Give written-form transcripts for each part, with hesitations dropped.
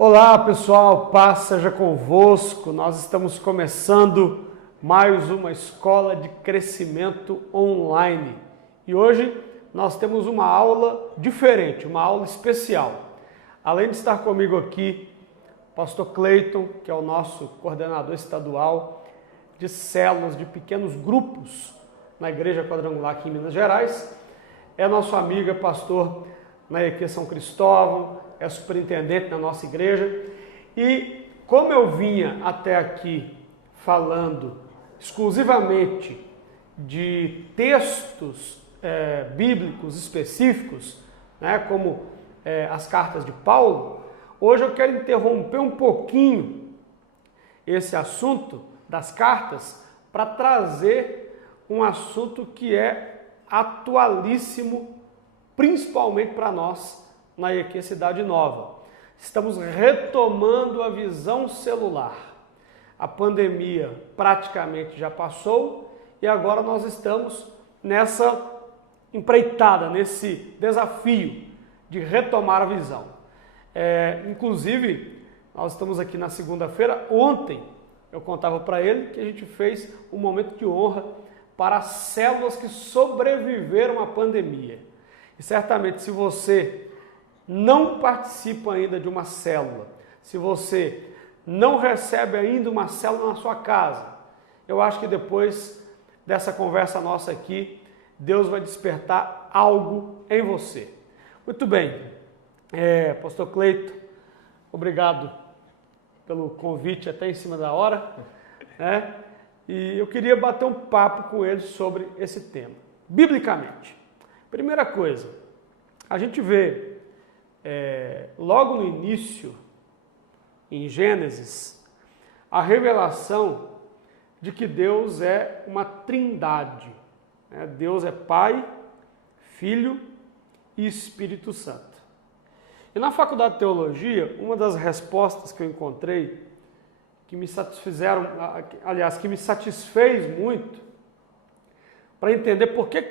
Olá pessoal, paz seja convosco. Nós estamos começando mais uma escola de crescimento online. E hoje nós temos uma aula diferente, uma aula especial. Além de estar comigo aqui, o pastor Cleiton, que é o nosso coordenador estadual de células, de pequenos grupos na Igreja Quadrangular aqui em Minas Gerais, é nosso amigo, pastor na EQ São Cristóvão, é superintendente da nossa igreja. E como eu vinha até aqui falando exclusivamente de textos bíblicos específicos, né, como as cartas de Paulo, hoje eu quero interromper um pouquinho esse assunto das cartas para trazer um assunto que é atualíssimo, principalmente para nós na EQ Cidade Nova. Estamos retomando a visão celular. A pandemia praticamente já passou e agora nós estamos nessa empreitada, nesse desafio de retomar a visão. Inclusive, nós estamos aqui na segunda-feira. Ontem eu contava para ele que a gente fez um momento de honra para as células que sobreviveram à pandemia. E certamente, se você não participa ainda de uma célula, se você não recebe ainda uma célula na sua casa, eu acho que depois dessa conversa nossa aqui, Deus vai despertar algo em você. Muito bem, pastor Cleiton, obrigado pelo convite até em cima da hora, né? E eu queria bater um papo com ele sobre esse tema, biblicamente. Primeira coisa, a gente vê logo no início, em Gênesis, a revelação de que Deus é uma trindade. Né? Deus é Pai, Filho e Espírito Santo. E na faculdade de teologia, uma das respostas que eu encontrei, que me satisfizeram, aliás, que me satisfez muito, para entender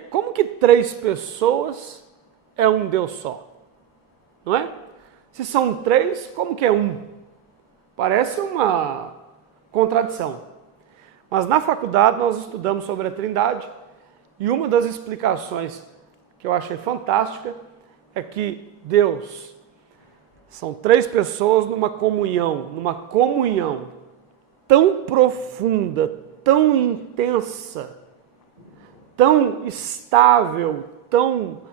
como que três pessoas é um Deus só. Não é? Se são três, como que é um? Parece uma contradição. Mas na faculdade nós estudamos sobre a Trindade e uma das explicações que eu achei fantástica é que Deus são três pessoas numa comunhão tão profunda, tão intensa, tão estável, tão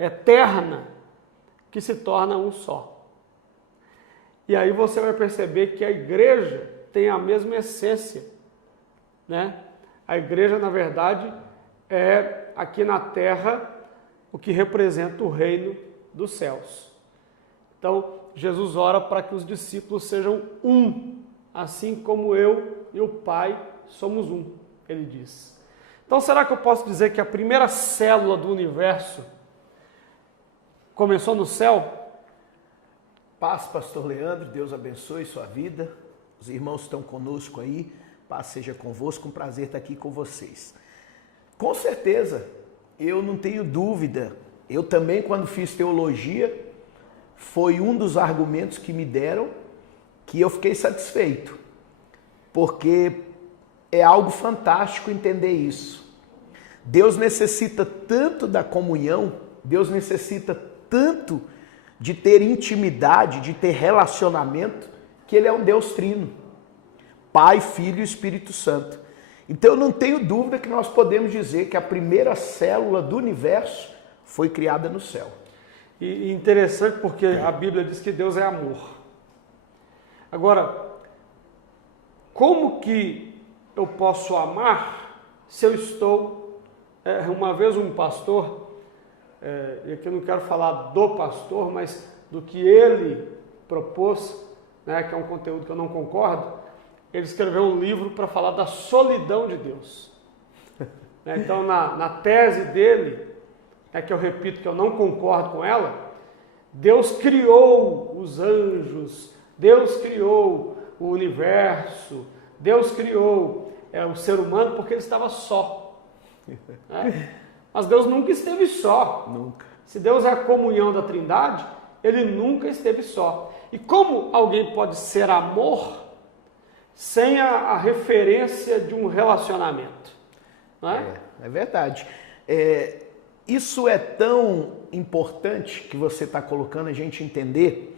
eterna, que se torna um só. E aí você vai perceber que a igreja tem a mesma essência, né? A igreja, na verdade, é aqui na terra o que representa o reino dos céus. Então, Jesus ora para que os discípulos sejam um, assim como eu e o Pai somos um, ele diz. Então, será que eu posso dizer que a primeira célula do universo começou no céu? Paz, pastor Leandro, Deus abençoe sua vida. Os irmãos estão conosco aí, paz seja convosco, um prazer estar aqui com vocês. Com certeza, eu não tenho dúvida, eu também quando fiz teologia, foi um dos argumentos que me deram que eu fiquei satisfeito, porque é algo fantástico entender isso. Deus necessita tanto da comunhão, Deus necessita tanto de ter intimidade, de ter relacionamento, que ele é um Deus trino. Pai, Filho e Espírito Santo. Então eu não tenho dúvida que nós podemos dizer que a primeira célula do universo foi criada no céu. E interessante porque a Bíblia diz que Deus é amor. Agora, como que eu posso amar se eu estou... uma vez um pastor... e aqui eu não quero falar do pastor, mas do que ele propôs, né, que é um conteúdo que eu não concordo, ele escreveu um livro para falar da solidão de Deus. Então, na tese dele, que eu repito que eu não concordo com ela, Deus criou os anjos, Deus criou o universo, Deus criou o ser humano porque ele estava só. Né? Mas Deus nunca esteve só. Nunca. Se Deus é a comunhão da Trindade, ele nunca esteve só. E como alguém pode ser amor sem a referência de um relacionamento? Não é? É verdade. Isso é tão importante que você está colocando a gente entender,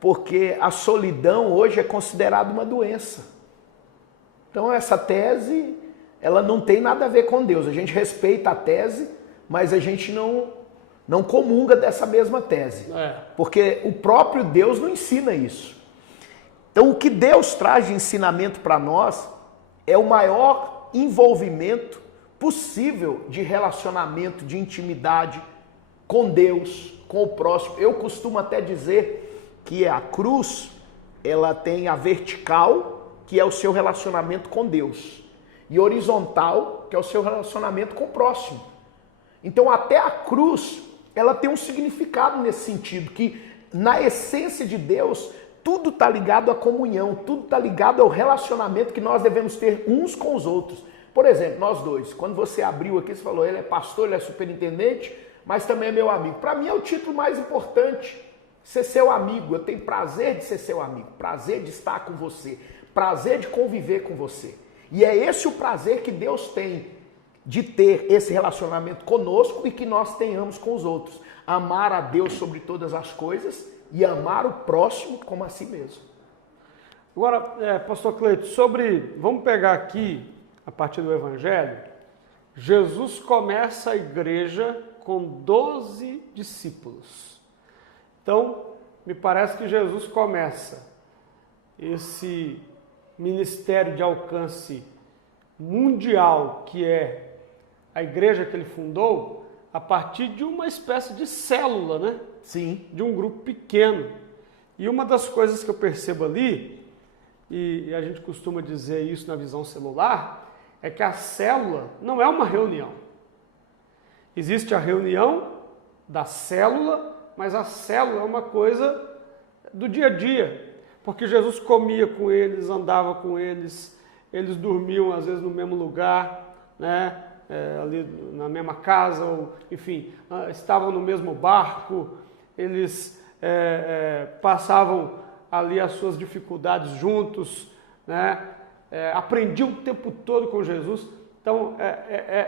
porque a solidão hoje é considerada uma doença. Então essa tese, ela não tem nada a ver com Deus. A gente respeita a tese, mas a gente não comunga dessa mesma tese. Porque o próprio Deus não ensina isso. Então o que Deus traz de ensinamento para nós é o maior envolvimento possível de relacionamento, de intimidade com Deus, com o próximo. Eu costumo até dizer que a cruz, ela tem a vertical, que é o seu relacionamento com Deus, e horizontal, que é o seu relacionamento com o próximo. Então até a cruz, ela tem um significado nesse sentido, que na essência de Deus, tudo está ligado à comunhão, tudo está ligado ao relacionamento que nós devemos ter uns com os outros. Por exemplo, nós dois, quando você abriu aqui, você falou, ele é pastor, ele é superintendente, mas também é meu amigo. Para mim é o título mais importante, ser seu amigo. Eu tenho prazer de ser seu amigo, prazer de estar com você, prazer de conviver com você. E é esse o prazer que Deus tem de ter esse relacionamento conosco e que nós tenhamos com os outros. Amar a Deus sobre todas as coisas e amar o próximo como a si mesmo. Agora, pastor Cleito, vamos pegar aqui, a partir do Evangelho, Jesus começa a igreja com 12 discípulos. Então, me parece que Jesus começa esse ministério de alcance mundial, que é a igreja que ele fundou, a partir de uma espécie de célula, né? Sim. De um grupo pequeno. E uma das coisas que eu percebo ali, e a gente costuma dizer isso na visão celular, é que a célula não é uma reunião. Existe a reunião da célula, mas a célula é uma coisa do dia a dia. Porque Jesus comia com eles, andava com eles, eles dormiam às vezes no mesmo lugar, né? Ali na mesma casa, ou, enfim, estavam no mesmo barco, eles passavam ali as suas dificuldades juntos, né? Aprendiam o tempo todo com Jesus. Então,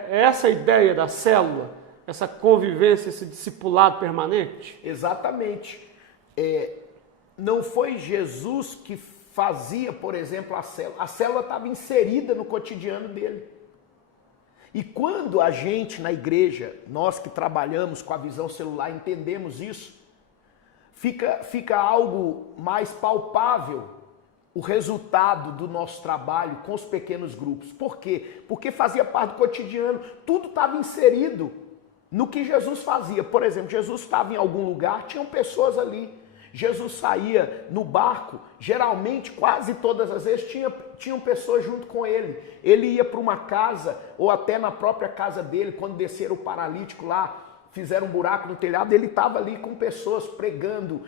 essa ideia da célula, essa convivência, esse discipulado permanente? Exatamente. Não foi Jesus que fazia, por exemplo, a célula estava inserida no cotidiano dele. E quando a gente na igreja, nós que trabalhamos com a visão celular, entendemos isso, fica algo mais palpável o resultado do nosso trabalho com os pequenos grupos. Por quê? Porque fazia parte do cotidiano, tudo estava inserido no que Jesus fazia. Por exemplo, Jesus estava em algum lugar, tinham pessoas ali. Jesus saía no barco, geralmente, quase todas as vezes, tinham pessoas junto com ele. Ele ia para uma casa, ou até na própria casa dele, quando desceram o paralítico lá, fizeram um buraco no telhado, ele estava ali com pessoas pregando,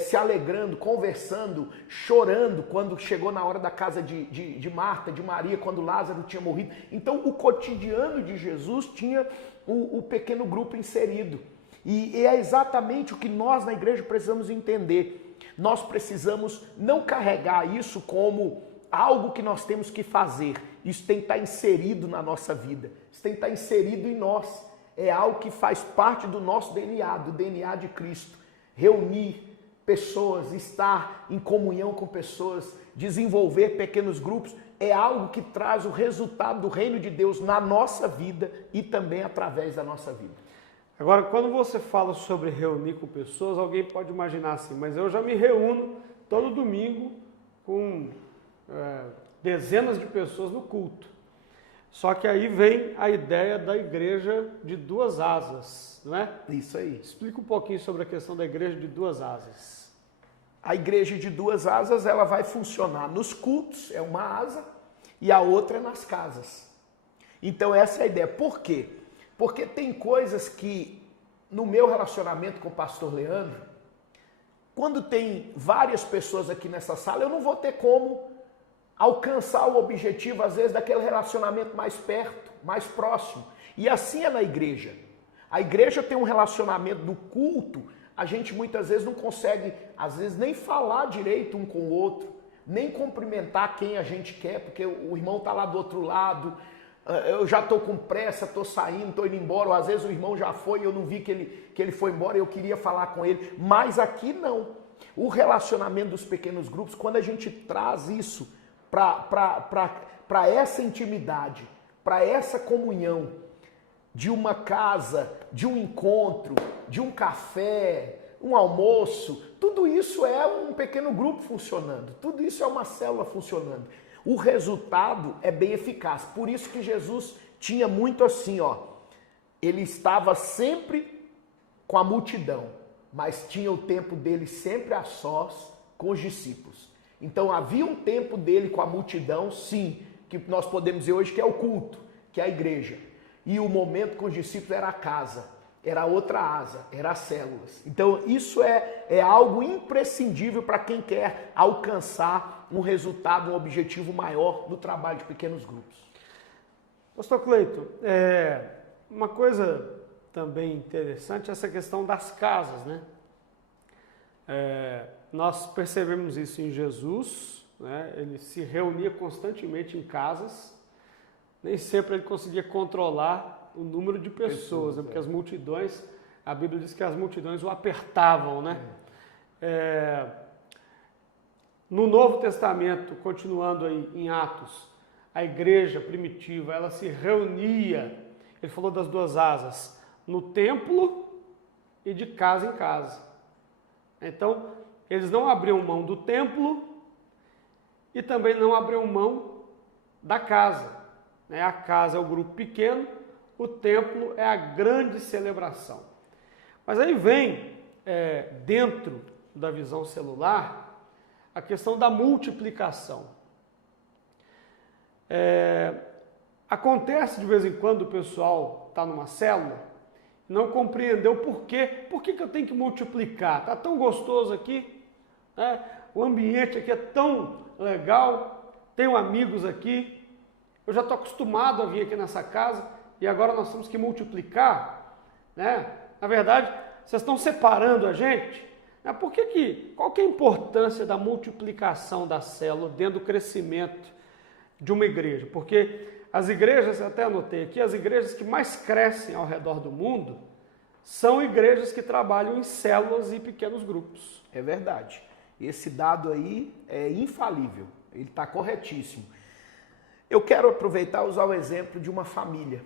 se alegrando, conversando, chorando, quando chegou na hora da casa de Marta, de Maria, quando Lázaro tinha morrido. Então, o cotidiano de Jesus tinha o pequeno grupo inserido. E é exatamente o que nós na igreja precisamos entender. Nós precisamos não carregar isso como algo que nós temos que fazer. Isso tem que estar inserido na nossa vida. Isso tem que estar inserido em nós. É algo que faz parte do nosso DNA, do DNA de Cristo. Reunir pessoas, estar em comunhão com pessoas, desenvolver pequenos grupos, é algo que traz o resultado do reino de Deus na nossa vida e também através da nossa vida. Agora, quando você fala sobre reunir com pessoas, alguém pode imaginar assim, mas eu já me reúno todo domingo com dezenas de pessoas no culto. Só que aí vem a ideia da igreja de duas asas, não é? Isso aí. Explica um pouquinho sobre a questão da igreja de duas asas. A igreja de duas asas, ela vai funcionar nos cultos, é uma asa, e a outra é nas casas. Então essa é a ideia. Por quê? Porque tem coisas que, no meu relacionamento com o pastor Leandro, quando tem várias pessoas aqui nessa sala, eu não vou ter como alcançar o objetivo, às vezes, daquele relacionamento mais perto, mais próximo. E assim é na igreja. A igreja tem um relacionamento do culto, a gente muitas vezes não consegue, às vezes, nem falar direito um com o outro, nem cumprimentar quem a gente quer, porque o irmão está lá do outro lado, eu já estou com pressa, estou saindo, estou indo embora, ou às vezes o irmão já foi e eu não vi que ele foi embora e eu queria falar com ele, mas aqui não. O relacionamento dos pequenos grupos, quando a gente traz isso para essa intimidade, para essa comunhão de uma casa, de um encontro, de um café, um almoço, tudo isso é um pequeno grupo funcionando, tudo isso é uma célula funcionando. O resultado é bem eficaz, por isso que Jesus tinha muito assim, ele estava sempre com a multidão, mas tinha o tempo dele sempre a sós com os discípulos. Então havia um tempo dele com a multidão, sim, que nós podemos dizer hoje que é o culto, que é a igreja. E o momento com os discípulos era a casa, era outra asa, era as células. Então isso é algo imprescindível para quem quer alcançar um resultado, um objetivo maior no trabalho de pequenos grupos. Pastor Cleito, uma coisa também interessante é essa questão das casas, né? Nós percebemos isso em Jesus, né? Ele se reunia constantemente em casas, nem sempre ele conseguia controlar o número de pessoas, né? Porque as multidões, a Bíblia diz que as multidões o apertavam, né? No Novo Testamento, continuando aí em Atos, a igreja primitiva, ela se reunia, ele falou das duas asas, no templo e de casa em casa. Então, eles não abriam mão do templo e também não abriam mão da casa. A casa é o grupo pequeno, o templo é a grande celebração. Mas aí vem, dentro da visão celular, a questão da multiplicação. Acontece de vez em quando o pessoal está numa célula, não compreendeu por quê. Por que eu tenho que multiplicar? Está tão gostoso aqui, né? O ambiente aqui é tão legal, tenho amigos aqui, eu já estou acostumado a vir aqui nessa casa e agora nós temos que multiplicar, né? Na verdade, vocês estão separando a gente. Qual que é a importância da multiplicação da célula dentro do crescimento de uma igreja? Porque as igrejas, até anotei aqui, as igrejas que mais crescem ao redor do mundo são igrejas que trabalham em células e pequenos grupos. É verdade. Esse dado aí é infalível, ele está corretíssimo. Eu quero aproveitar e usar o exemplo de uma família,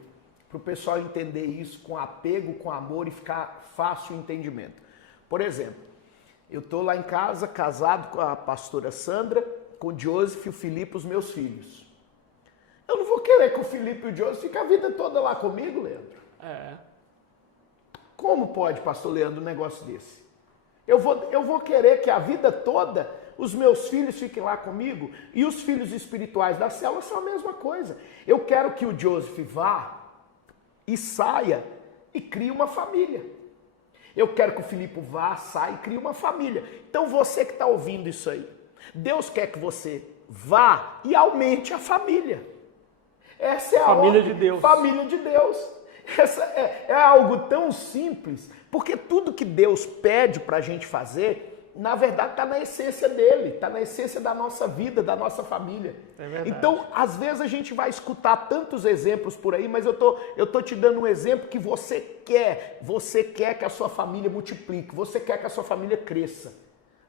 para o pessoal entender isso com apego, com amor e ficar fácil o entendimento. Por exemplo, eu estou lá em casa, casado com a pastora Sandra, com o Joseph e o Felipe, os meus filhos. Eu não vou querer que o Felipe e o Joseph fiquem a vida toda lá comigo, Leandro. Como pode, pastor Leandro, um negócio desse? Eu vou querer que a vida toda os meus filhos fiquem lá comigo e os filhos espirituais da célula são a mesma coisa. Eu quero que o Joseph vá e saia e crie uma família. Eu quero que o Filipe vá, saia e crie uma família. Então você que está ouvindo isso aí, Deus quer que você vá e aumente a família. Essa é a família de Deus. Família de Deus. Essa é algo tão simples, porque tudo que Deus pede para a gente fazer, na verdade está na essência dele, está na essência da nossa vida, da nossa família. É verdade. Então, às vezes a gente vai escutar tantos exemplos por aí, mas eu tô te dando um exemplo que você quer que a sua família multiplique, você quer que a sua família cresça.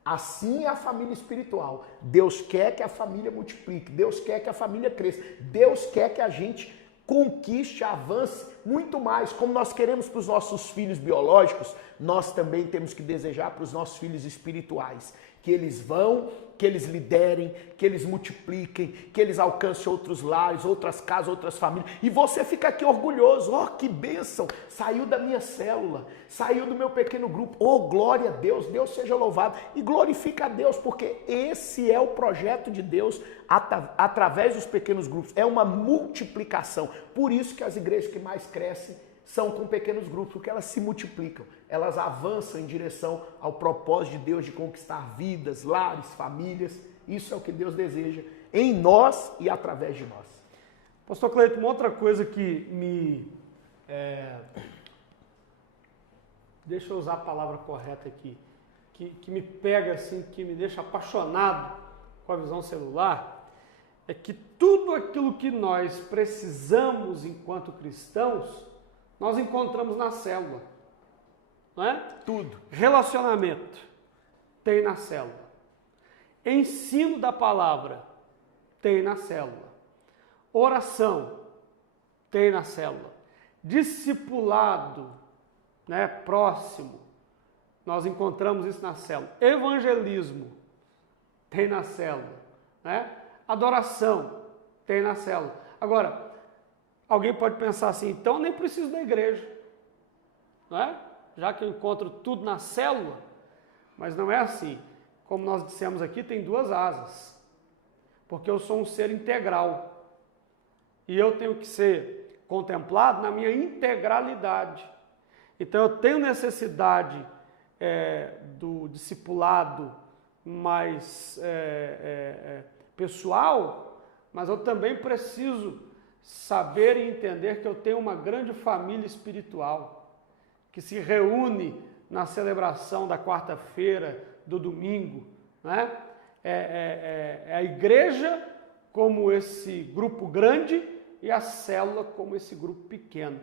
Assim é a família espiritual. Deus quer que a família multiplique, Deus quer que a família cresça, Deus quer que a gente conquiste, avance muito mais. Como nós queremos para os nossos filhos biológicos, nós também temos que desejar para os nossos filhos espirituais. Que eles vão, que eles liderem, que eles multipliquem, que eles alcancem outros lares, outras casas, outras famílias. E você fica aqui orgulhoso. Oh, que bênção! Saiu da minha célula, saiu do meu pequeno grupo. Oh, glória a Deus, Deus seja louvado. E glorifica a Deus, porque esse é o projeto de Deus através dos pequenos grupos. É uma multiplicação. Por isso que as igrejas que mais crescem são com pequenos grupos, porque elas se multiplicam, elas avançam em direção ao propósito de Deus de conquistar vidas, lares, famílias. Isso é o que Deus deseja em nós e através de nós. Pastor Cleito, uma outra coisa que me deixa eu usar a palavra correta aqui, que me pega assim, que me deixa apaixonado com a visão celular, é que tudo aquilo que nós precisamos enquanto cristãos, nós encontramos na célula. Não é? Tudo. Relacionamento tem na célula. Ensino da palavra tem na célula. Oração tem na célula. Discipulado, né, próximo, nós encontramos isso na célula. Evangelismo tem na célula, né? Adoração tem na célula. Agora, alguém pode pensar assim, então eu nem preciso da igreja, não é? Já que eu encontro tudo na célula, mas não é assim. Como nós dissemos aqui, tem duas asas, porque eu sou um ser integral e eu tenho que ser contemplado na minha integralidade. Então eu tenho necessidade do discipulado mais pessoal, mas eu também preciso saber e entender que eu tenho uma grande família espiritual que se reúne na celebração da quarta-feira, do domingo, né? A igreja como esse grupo grande e a célula como esse grupo pequeno.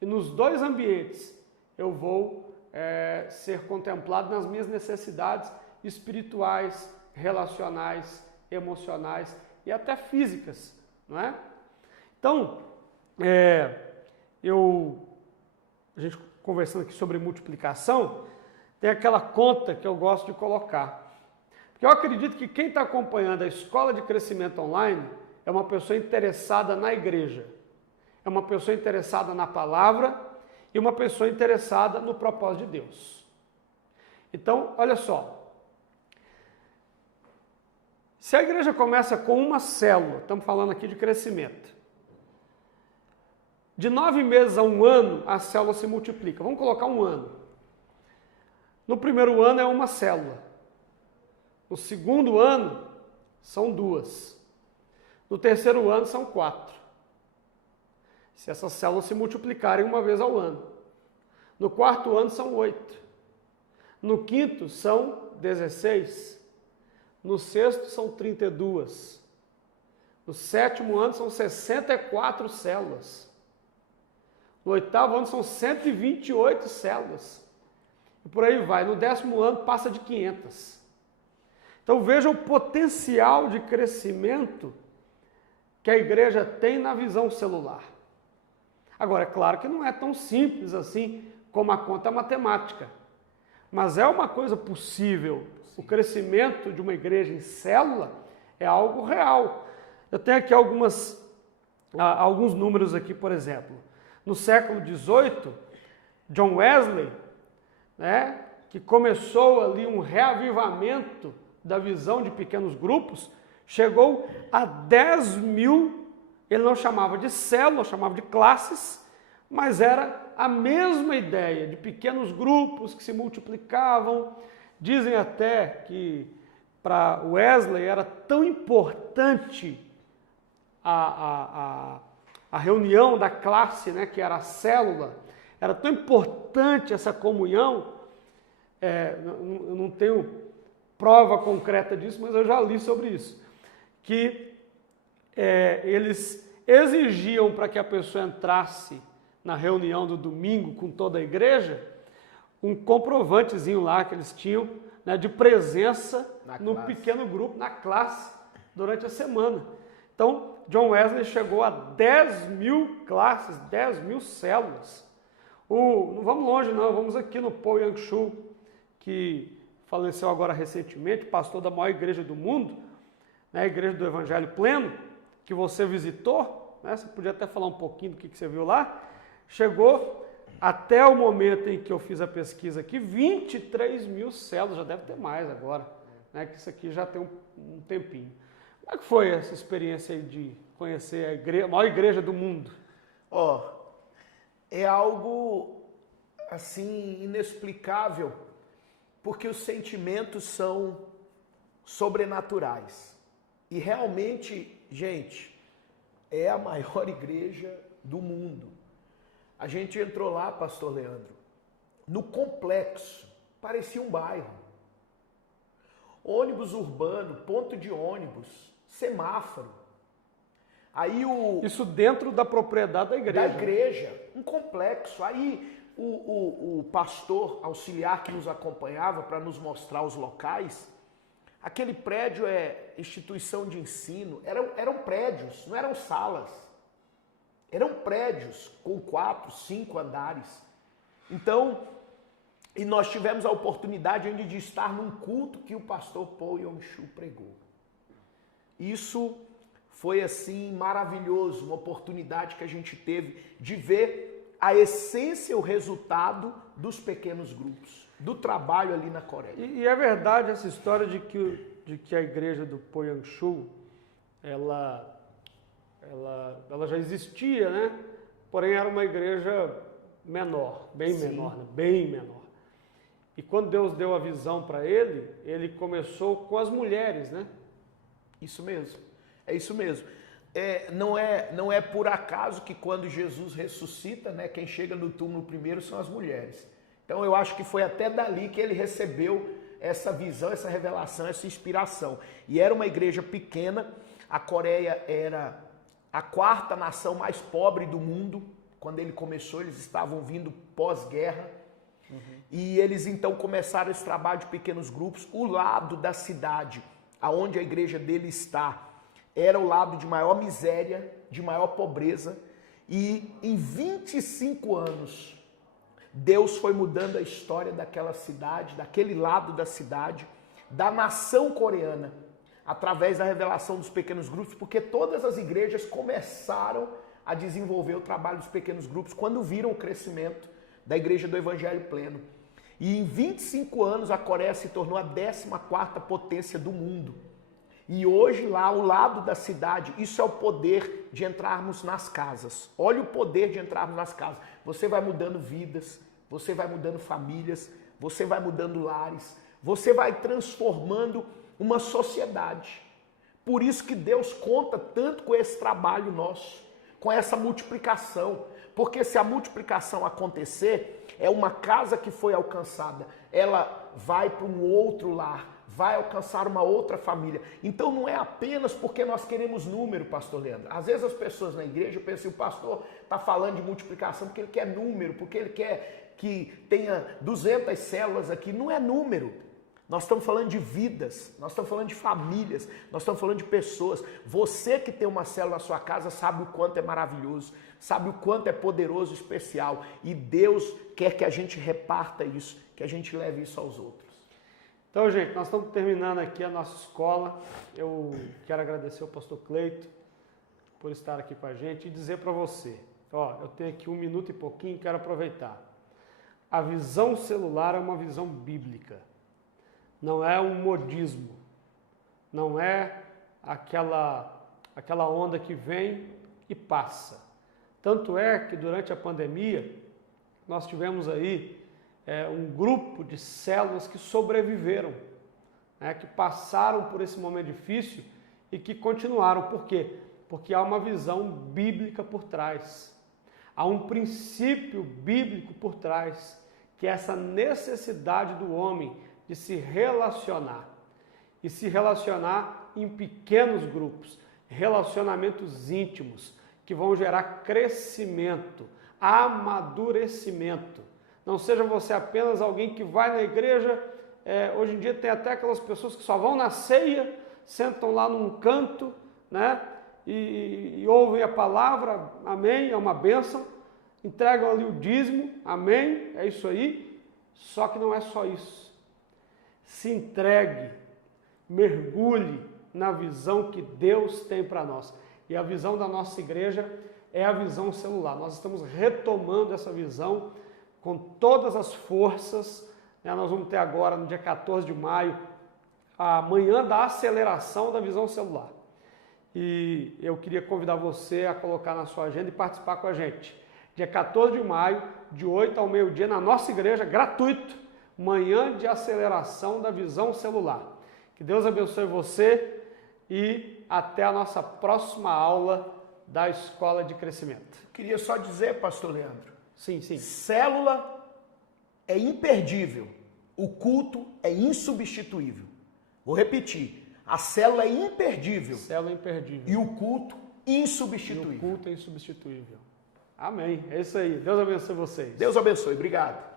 E nos dois ambientes eu vou ser contemplado nas minhas necessidades espirituais, relacionais, emocionais e até físicas, não é? Então, a gente conversando aqui sobre multiplicação, tem aquela conta que eu gosto de colocar. Porque eu acredito que quem está acompanhando a Escola de Crescimento Online é uma pessoa interessada na igreja, é uma pessoa interessada na palavra e uma pessoa interessada no propósito de Deus. Então, olha só, se a igreja começa com uma célula, estamos falando aqui de crescimento, de 9 meses a 1 ano, a célula se multiplica. Vamos colocar 1 ano. No primeiro ano é uma célula. No segundo ano, são 2. No terceiro ano, são 4. Se essas células se multiplicarem uma vez ao ano. No quarto ano, são 8. No quinto, são 16. No sexto, são 32. No sétimo ano, são 64 células. No oitavo ano, são 128 células. E por aí vai. No 10º ano, passa de 500. Então veja o potencial de crescimento que a igreja tem na visão celular. Agora, é claro que não é tão simples assim como a conta matemática, mas é uma coisa possível. O crescimento de uma igreja em célula é algo real. Eu tenho aqui alguns números aqui, por exemplo. No século XVIII, John Wesley, né, que começou ali um reavivamento da visão de pequenos grupos, chegou a 10 mil, ele não chamava de célula, chamava de classes, mas era a mesma ideia de pequenos grupos que se multiplicavam. Dizem até que para Wesley era tão importante a reunião da classe, né, que era a célula, era tão importante essa comunhão, eu não tenho prova concreta disso, mas eu já li sobre isso, que eles exigiam para que a pessoa entrasse na reunião do domingo com toda a igreja, um comprovantezinho lá que eles tinham, né, de presença no pequeno grupo, na classe, durante a semana. Então, John Wesley chegou a 10 mil classes, 10 mil células. Não vamos longe não, vamos aqui no Paul Yang-Shu, que faleceu agora recentemente, pastor da maior igreja do mundo, né, a Igreja do Evangelho Pleno, que você visitou, né, você podia até falar um pouquinho do que você viu lá, chegou até o momento em que eu fiz a pesquisa aqui, 23 mil células, já deve ter mais agora, né, que isso aqui já tem um tempinho. Como é que foi essa experiência aí de conhecer a maior igreja do mundo? É algo assim inexplicável, porque os sentimentos são sobrenaturais. E realmente, gente, é a maior igreja do mundo. A gente entrou lá, pastor Leandro, no complexo, parecia um bairro. Ônibus urbano, ponto de ônibus, semáforo. Aí Isso dentro da propriedade da igreja. Da igreja, um complexo. Aí o pastor auxiliar que nos acompanhava para nos mostrar os locais, aquele prédio é instituição de ensino, eram prédios, não eram salas. Eram prédios com 4, 5 andares. Então, e nós tivemos a oportunidade ainda de estar num culto que o pastor Paul Yong-Shu pregou. Isso foi assim maravilhoso, uma oportunidade que a gente teve de ver a essência, o resultado dos pequenos grupos, do trabalho ali na Coreia. E é verdade essa história de que a igreja do Paul Yong-Shu, ela já existia, né? Porém era uma igreja menor, bem Sim. menor, né? Bem menor. E quando Deus deu a visão para ele começou com as mulheres, né? Isso mesmo, é isso mesmo. Não é por acaso que quando Jesus ressuscita, né, quem chega no túmulo primeiro são as mulheres. Então eu acho que foi até dali que ele recebeu essa visão, essa revelação, essa inspiração. E era uma igreja pequena, a Coreia era a 4ª nação mais pobre do mundo. Quando ele começou, eles estavam vindo pós-guerra. E eles então começaram esse trabalho de pequenos grupos. O lado da cidade, aonde a igreja dele está, era o lado de maior miséria, de maior pobreza. E em 25 anos, Deus foi mudando a história daquela cidade, daquele lado da cidade, da nação coreana, através da revelação dos pequenos grupos, porque todas as igrejas começaram a desenvolver o trabalho dos pequenos grupos quando viram o crescimento da igreja do Evangelho Pleno. E em 25 anos a Coreia se tornou a 14ª potência do mundo. E hoje lá ao lado da cidade, isso é o poder de entrarmos nas casas. Olha o poder de entrarmos nas casas. Você vai mudando vidas, você vai mudando famílias, você vai mudando lares, você vai transformando uma sociedade. Por isso que Deus conta tanto com esse trabalho nosso, com essa multiplicação. Porque se a multiplicação acontecer, é uma casa que foi alcançada, ela vai para um outro lar, vai alcançar uma outra família. Então não é apenas porque nós queremos número, pastor Leandro. Às vezes as pessoas na igreja pensam, o pastor está falando de multiplicação porque ele quer número, porque ele quer que tenha 200 células aqui. Não é número. Nós estamos falando de vidas, nós estamos falando de famílias, nós estamos falando de pessoas. Você que tem uma célula na sua casa sabe o quanto é maravilhoso, sabe o quanto é poderoso e especial. E Deus quer que a gente reparta isso, que a gente leve isso aos outros. Então, gente, nós estamos terminando aqui a nossa escola. Eu quero agradecer ao pastor Cleito por estar aqui com a gente e dizer para você, eu tenho aqui 1 minuto e pouquinho, quero aproveitar. A visão celular é uma visão bíblica. Não é um modismo, não é aquela onda que vem e passa. Tanto é que durante a pandemia nós tivemos aí um grupo de células que sobreviveram, né, que passaram por esse momento difícil e que continuaram. Por quê? Porque há uma visão bíblica por trás. Há um princípio bíblico por trás, que é essa necessidade do homem de se relacionar. E se relacionar em pequenos grupos, relacionamentos íntimos, que vão gerar crescimento, amadurecimento. Não seja você apenas alguém que vai na igreja, hoje em dia tem até aquelas pessoas que só vão na ceia, sentam lá num canto, né, e ouvem a palavra, amém, é uma bênção, entregam ali o dízimo, amém, é isso aí, só que não é só isso. Se entregue, mergulhe na visão que Deus tem para nós. E a visão da nossa igreja é a visão celular. Nós estamos retomando essa visão com todas as forças. Nós vamos ter agora, no dia 14 de maio, a manhã da aceleração da visão celular. E eu queria convidar você a colocar na sua agenda e participar com a gente. Dia 14 de maio, de 8 ao meio-dia, na nossa igreja, gratuito. Manhã de aceleração da visão celular. Que Deus abençoe você e até a nossa próxima aula da Escola de Crescimento. Queria só dizer, pastor Leandro. Sim. Célula é imperdível, o culto é insubstituível. Vou repetir, a célula é imperdível. Célula é imperdível. E o culto insubstituível. E o culto é insubstituível. Amém. É isso aí. Deus abençoe vocês. Deus abençoe. Obrigado.